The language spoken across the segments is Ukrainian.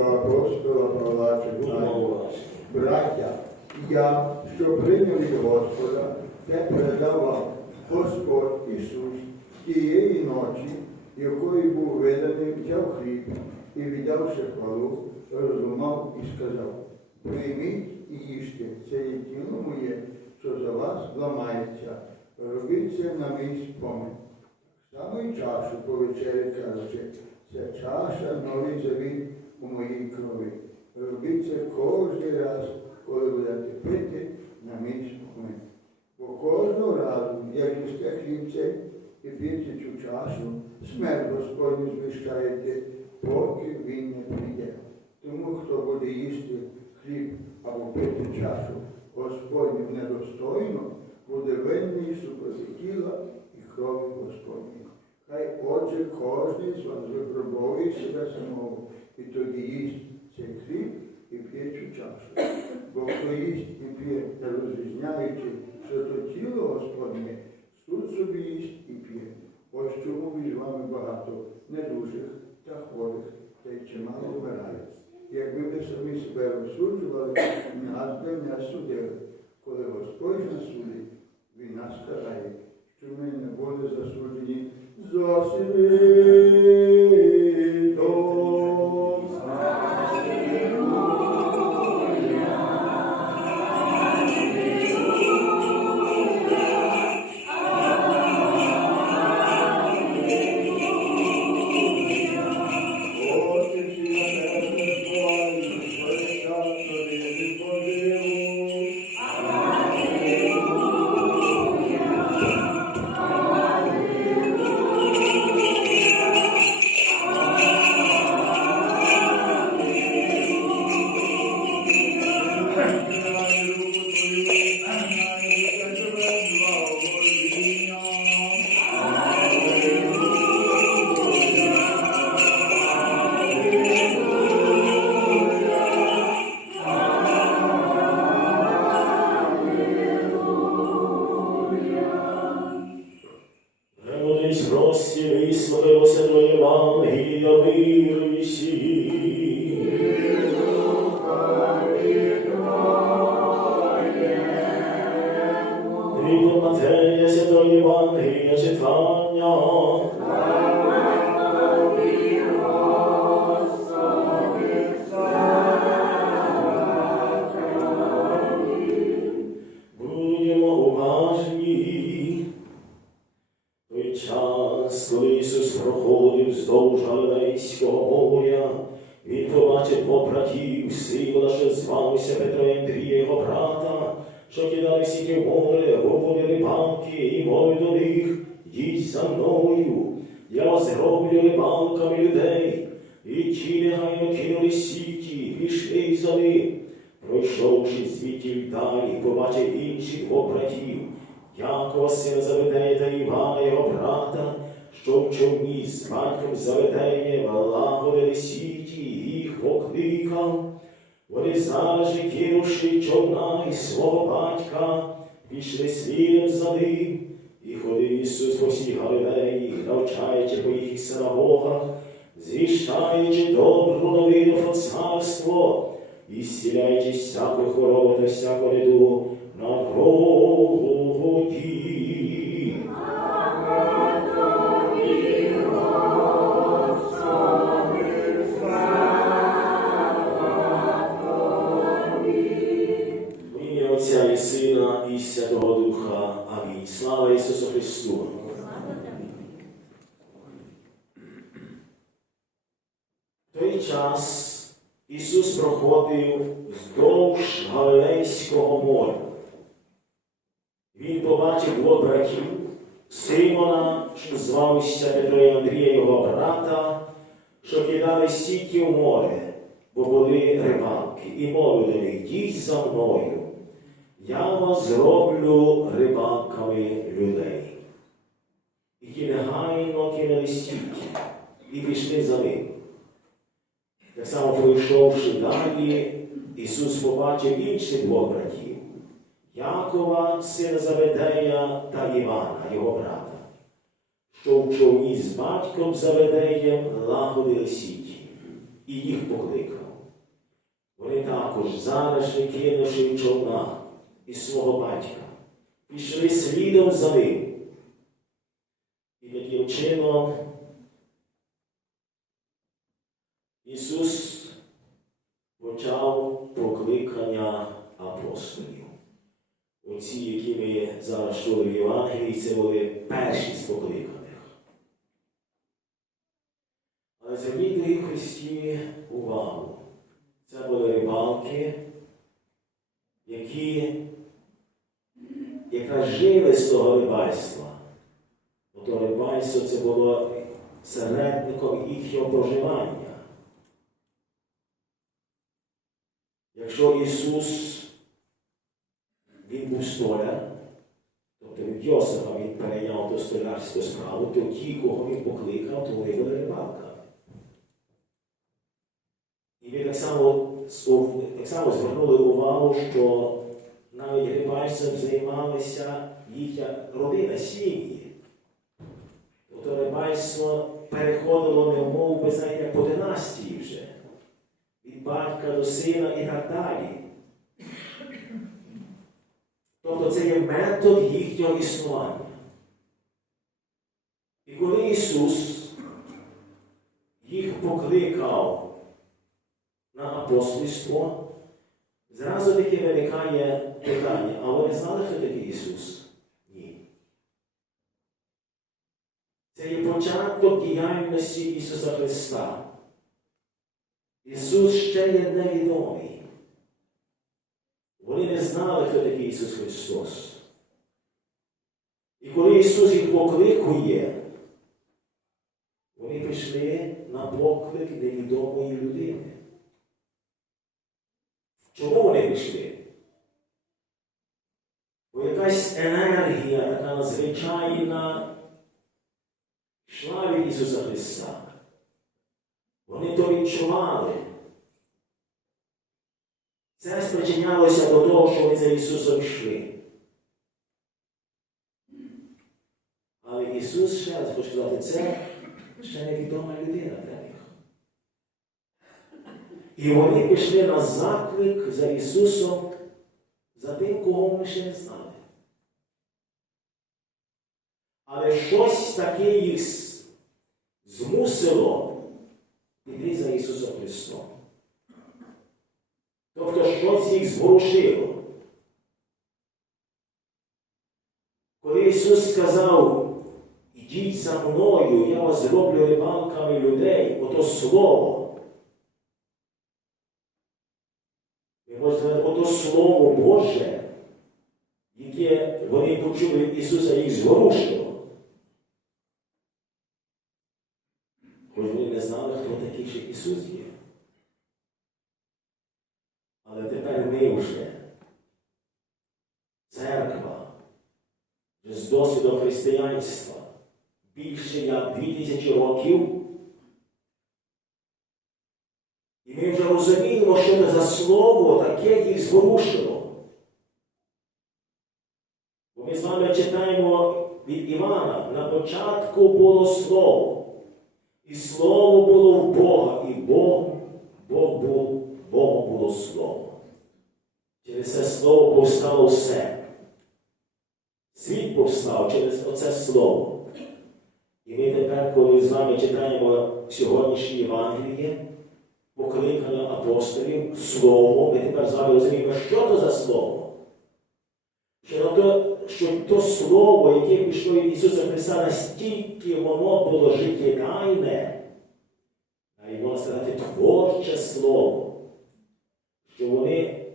апостола Павла читаю. Браття, я, що прийняв від Господа, те передавав Господь Ісус тієї ночі, якої був виданий, взяв хліб і віддавши хвалу, розумав і сказав, прийміть і їжте, це є тіло моє, що за вас ламається. Робіть це на мій спомин. Саме чашу по вечері кажучи, це чаша новий завіт у моїй крові. Робіть це кожен раз, коли будете пити на мій спомин. Бо кожного разу, як їсте хлібце і п'єте цю чашу, смерть Господню звіщаєте, поки він не прийде. Тому хто буде їсти хліб або пити чашу Господню недостойно, буде винний супроти тіла і крові Господньої. Хай отже кожен з вас випробовує себе самого, і тоді їсть цей хліб і п'є цю чашу. Бо хто їсть і п'є, та розрізняючи, що то тіло Господнє, суд собі їсть і п'є. Ось чому між вами багато недужих та хворих, та й чимало вмирає. Якби ви самі себе розсуджували, нас би не судили. Коли Господь нас судить, Він нас карає, що ми не були засуджені за. Галилейського моря, Він побачив двох братів, Симона, що звався Петро і Андрія, його брата, що кидали сіті в море, воводили рибалки, і мовив до них, йдіть за мною, я вас зроблю рибалками людей. І ті негайно кинули сіті, пішли за ним. Пройшовши звідтіль далі, побачив інших двох братів, Якова сина Заведея та Івана, його брата, що в човні з батьком Заведеєм лагодили сіті, їх покликав. Вони зараз же кинувши човна і свого батька, пішли слідом за ним. І ходив Ісус по всій Галилеї, навчаючи по їх синагогах, звіщаючи добру новину про царство, і зціляючи всяку хворобу та всяку недугу на проводі. Час Ісус проходив вздовж Галилейського моря. Він побачив двох братів, Симона, що звався Петро і Андрія, його брата, що кидали сіті в море, бо були рибалки, і мовив до них, йдіть за мною, я вас зроблю рибалками людей. І ті негайно кинули сіті і пішли за ним. Так само, пройшовши далі, Ісус побачив інших двох братів Якова, сина Заведея та Івана, його брата, що в човні з батьком Заведеєм лагодили сіті, і їх покликав. Вони також же кинувши човна із свого батька, пішли слідом за ним. І таким чином Ісус почав покликання апостолів. Оці, які ми зараз чули в Євангелії, це були перші з покликаних. Але дорогі Христі увагу. Це були рибалки, які якраз жили з того рибальства. Ото рибальство це було середником їхнього проживання. Якщо Ісус він був столяр, тобто від Йосифа він перейняв ту столярську справу, то ті, кого він покликав, то вони були рибалками. І ви так само, так само звернули увагу, що навіть рибальцем займалися їхня родина, сім'ї. Тобто рибальство переходило немов би, знаєте, по династії вже. Від батька до сина і так далі. Тобто це є метод їхнього існування. І коли Ісус їх покликав на апостольство, зразу таки виникає питання, а ви знали, хто такий Ісус? Ні. Це є початок діяльності Ісуса Христа. Ісус ще є невідомий. Вони не знали, хто такий Ісус Христос. І коли Ісус їх покликує, вони прийшли на поклик невідомої людини. Чому вони пішли? Бо якась енергія, така надзвичайна, йшла від Ісуса Христа. Вони то відчували. Це спричинялося до того, що вони за Ісусом йшли. Але Ісус, ще раз хочу сказати, це ще невідома людина для них. І вони пішли на заклик за Ісусом, за тим, кого вони ще не знали. Але щось таке їх змусило піти за Ісусом Христом. Тобто щось їх зворушило. Коли Ісус сказав, ідіть за мною, я вас зроблю рибалками людей, ото слово. Ви можете ото Слово Боже, яке вони почули Ісуса, їх зворушило. Хоч вони не такий Ісус є. Але тепер ми вже, церква, вже з досвідом християнства, більше як дві тисячі років. І ми вже розуміємо, що це за слово таке їх зворушило. Бо ми з вами читаємо від Івана, на початку було слово. І слово було в Бога, і Бог, Бог був, Богом було слово. Через це слово повстало все. Світ повстав через оце слово. І ми тепер, коли з вами читаємо сьогоднішнє Євангеліє, покликання апостолів, слово, ми тепер з вами розуміємо, що то за слово. Що то, що то слово, яке пішло від Ісуса Христа, настільки воно було життєдайне, а й можна сказати, творче слово, що вони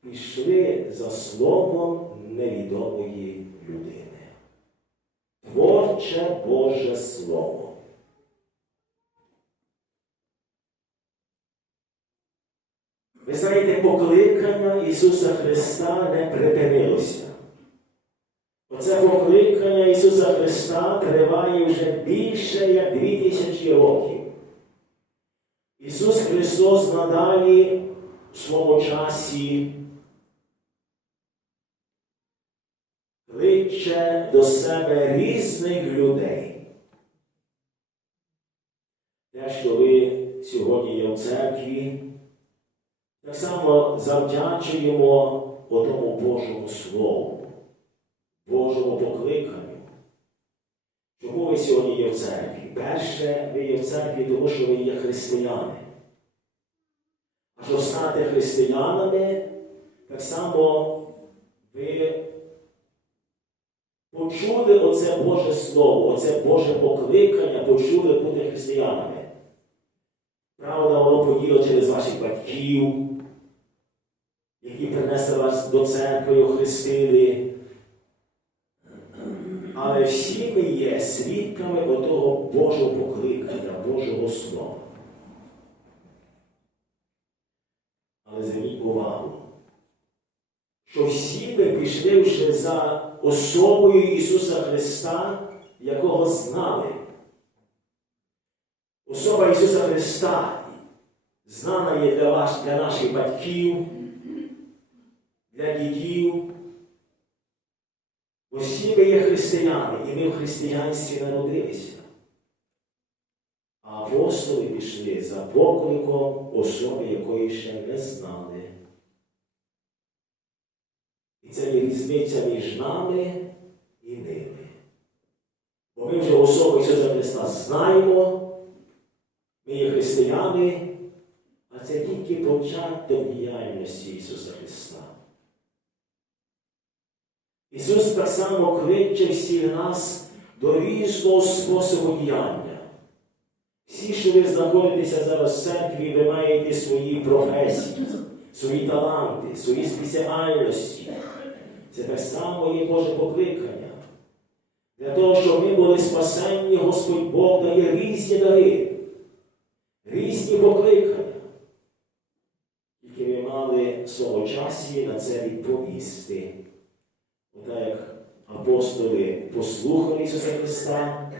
пішли за словом невідомої людини. Творче Боже Слово. Ви знаєте, покликання Ісуса Христа не припинилося. Оце покликання Ісуса Христа триває вже більше як дві тисячі років. Ісус Христос надалі в своєму часі кличе до себе різних людей. Те, що ви сьогодні є в церкві, Так само завдячуємо одному Божому Слову, Божому покликанню. Чому ви сьогодні є в церкві? Перше, ви є в церкві, тому що ви є християни. А щоб стати християнами, так само ви почули оце Боже Слово, оце Боже покликання, почули бути християнами. Правда, воно поділо через ваших батьків, які принесли вас до церкви, охрестили. Але всі ми є свідками отого Божого покликання, Божого Слова. Але зверніть увагу, що всі ми пішли вже за особою Ісуса Христа, якого знали. Особа Ісуса Христа знана є для вас, для наших батьків, для дідів. Усі ми є християни, і ми в християнстві народилися. А апостоли пішли за покликом особи, якої ще не знали. І це є різниця між нами і ними. Бо ми вже особу Ісуса Христа знаємо, ми є християни, а це тільки початок діяльності Ісуса Христа. Ісус так само кличе всіх нас до різного способу діяння. Всі, що ви знаходитеся зараз в церкві, ви маєте свої професії, свої таланти, свої спеціальності. Це так само є Боже покликання. Для того, щоб ми були спасенні, Господь Бог дає різні дари, різні покликання. Тільки ми мали свого часі на це відповісти. Отак як апостоли послухали Ісуса Христа,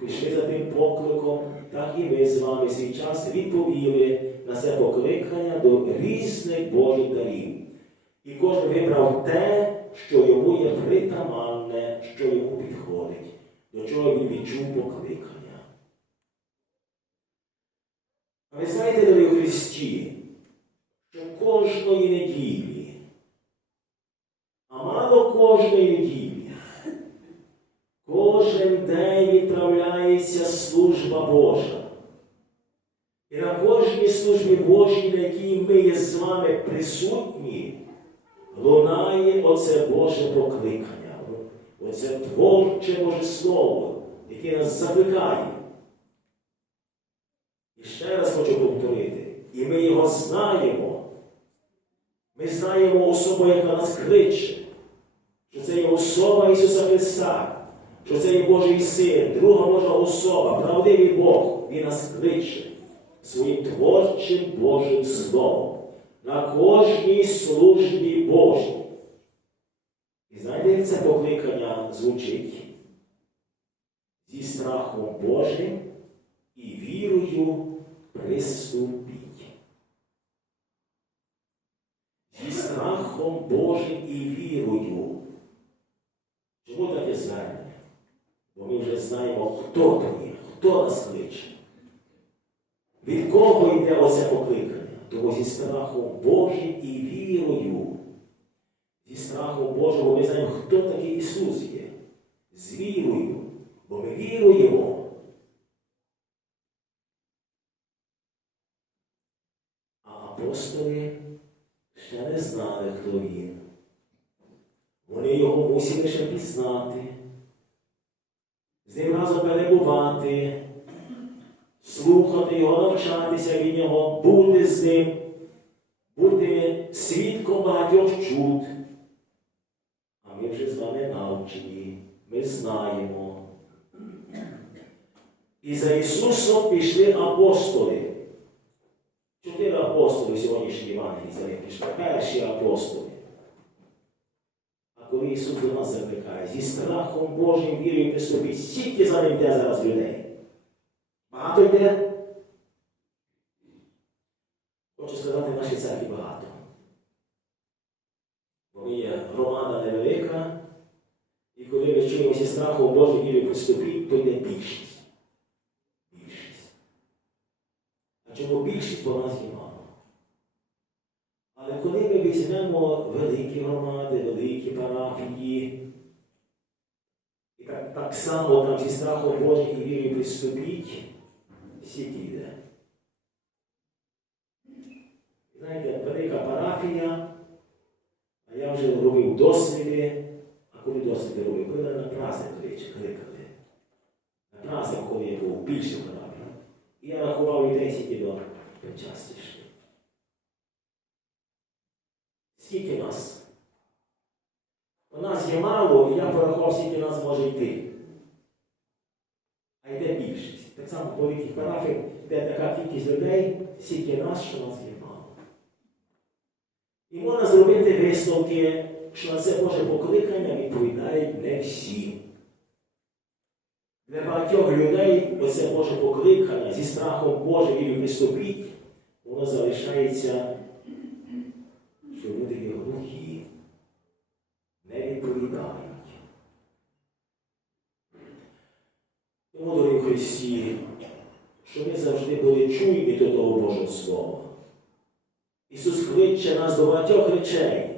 пішли за тим покликом, так і ми з вами свій час відповіли на це покликання до різних Божих дарів. І кожен вибрав те, що йому є притаманне, що йому підходить, до чого він відчув покликання. А ви знаєте, дорогі Христі, що кожної неділі, кожної неділі, кожен день відправляється служба Божа. І на кожній службі Божій, на якій ми є з вами присутні, лунає оце Боже покликання, оце творче Боже Слово, яке нас закликає. І ще раз хочу повторити, і ми його знаємо. Ми знаємо особу, яка нас кличе, що це є особа Ісуса Христа, що це є Божий Син, друга Божа особа, правдивий Бог, Він нас кличе своїм творчим Божим Словом на кожній службі Божій. І знаєте, як це покликання звучить? Зі страхом Божим і вірою приступіть. Зі страхом Божим і вірою. Чому таке звернення? Бо ми вже знаємо, хто то є, хто нас кличе. Від кого йде оце покликання? Тому зі страхом Божим і вірою. Зі страхом Божим, бо ми знаємо, хто такий Ісус є. З вірою, бо ми віруємо. А апостоли ще не знали, хто він. Вони його мусили ще пізнати, з ним разом перебувати, слухати його, навчатися від нього, бути з ним, бути свідком багатьох чуд. А ми вже з вами навчені, ми знаємо. І за Ісусом пішли апостоли. Чотири апостоли сьогоднішній ним пішли. Перші апостоли. А коли Ісус до нас закликає, зі страхом Божим вірою приступіть, стільки за ним йде зараз людей. Багато йде? Хочу сказати, в нашій церкві багато. Бо ми є громада невелика, і коли ми чуємо зі страхом Божим вірою приступіть, то йде більшість. Більшість. А чому більшість? Бо нас є мало. Але коли ми візьмемо великі громади, великі парафії, і так, так само там зі страхом Божим і вірою приступіть, йде. Знаєте, велика парафія, а я вже робив досліди, а коли досліди робив, коли мене на праздник речі кликали. На праздник, коли я був більше парафії. І я рахував людей, скільки до причастя йшли. Скільки нас? Нас є мало, і я порахував, скільки нас може йти. А йде більшість. Так само по великих парафіях, де така кількість людей, скільки нас, що нас є мало. І можна зробити висновки, що на це Боже покликання відповідають не всі. Для багатьох людей оце Боже покликання зі страхом Божим і приступіть, воно залишається, що люди є глухі, не відповідають. Тому, дорогі в що ми завжди були чуйні до того Божого Слова. Ісус кличе нас до багатьох речей,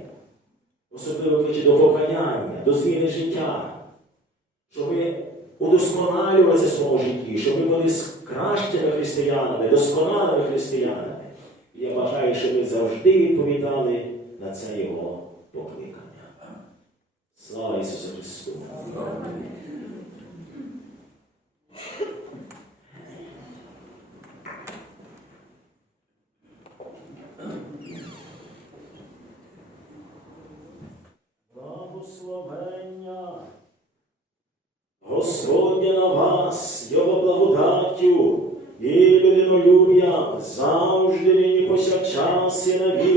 особливо кличе до покаяння, до зміни життя, щоб ми удосконалювалися в своєму житті, щоб ми були кращими християнами, досконалими християнами. І я бажаю, щоб ми завжди відповідали на це Його покликання. Слава Ісусу Христу! Благословення Господня на вас, Його благодаттю і людинолюб'я завжди нині повсякчас і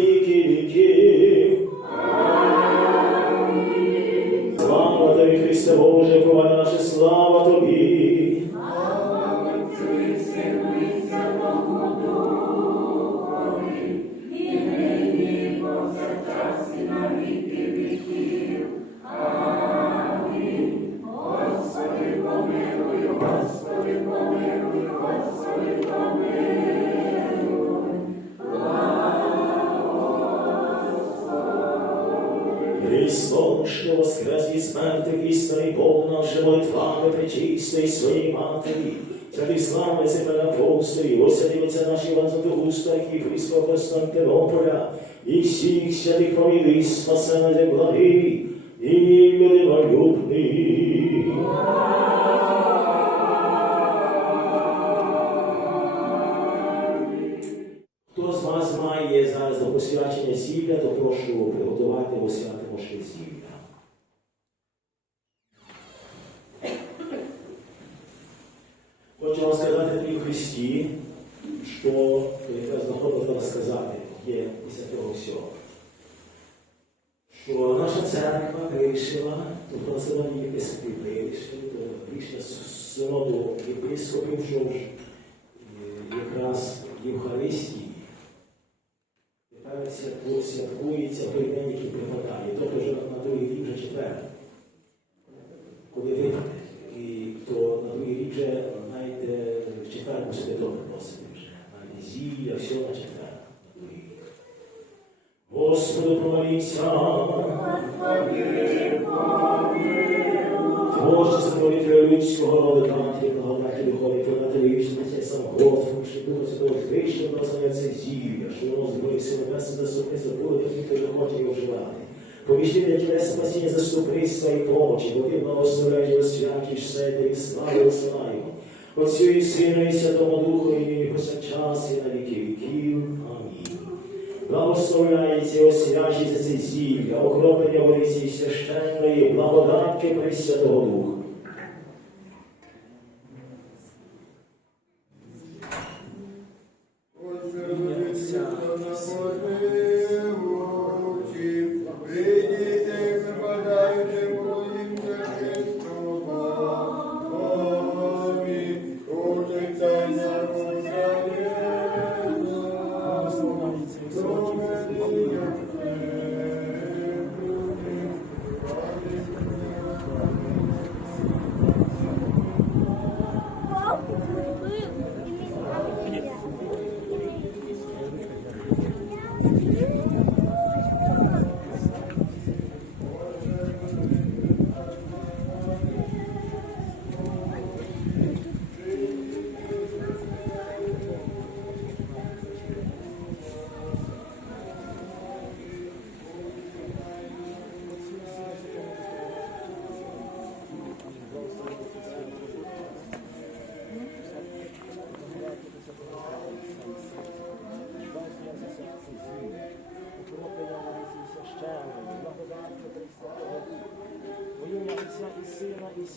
і Христого Константинополя, і всіх святих помилуй, спасене благий і людинолюбний. Хто з вас має зараз до посвячення зілля, то прошу приготувати освятимо ще зілля. Хочу вам сказати тобі в Христі, що треба сказати є після того всього. Що наша церква вирішила, тобто на синоді єпископів вирішили, рішення синоду єпископів, що ж е, якраз Євхаристії тепер святку- святкується той день, який припадає, тобто вже на другий рік вже четвер. Коли. І то на другий рік вже, знаєте, в четвер мусите добре носити вже. На неділя, все на рік. Господи, помолімся. Творче сотворителя людського роду, Матері, благодаті духові, подати вічності, сам Господь, що Духа Святого звичайно благословляє це зілля, що воно зброї сили небесне заступи, забули, так ніхто не хоче його вживати. Поміщення тіле спасіння заступництва і помочі, бо ти благословляєш його святіш себе і слави осилаємо. Отцю і Сину і Святому Духу, і нині Благословляється і освячується це для охоплення водиці священної, благодатки Пресвятого Духа.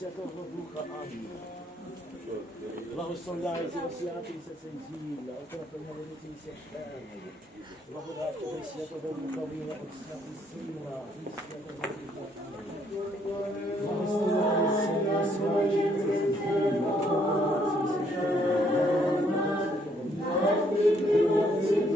Святого Духа. Амінь. Благословляйте, освятуйся цей зілля, окроплення велиці і священної. Благодать Святого Духа, в Отця і Сина, і Святого Духа. Амінь. Благословляйся, освячуйся цей зілля, окроплення велиці і священної. І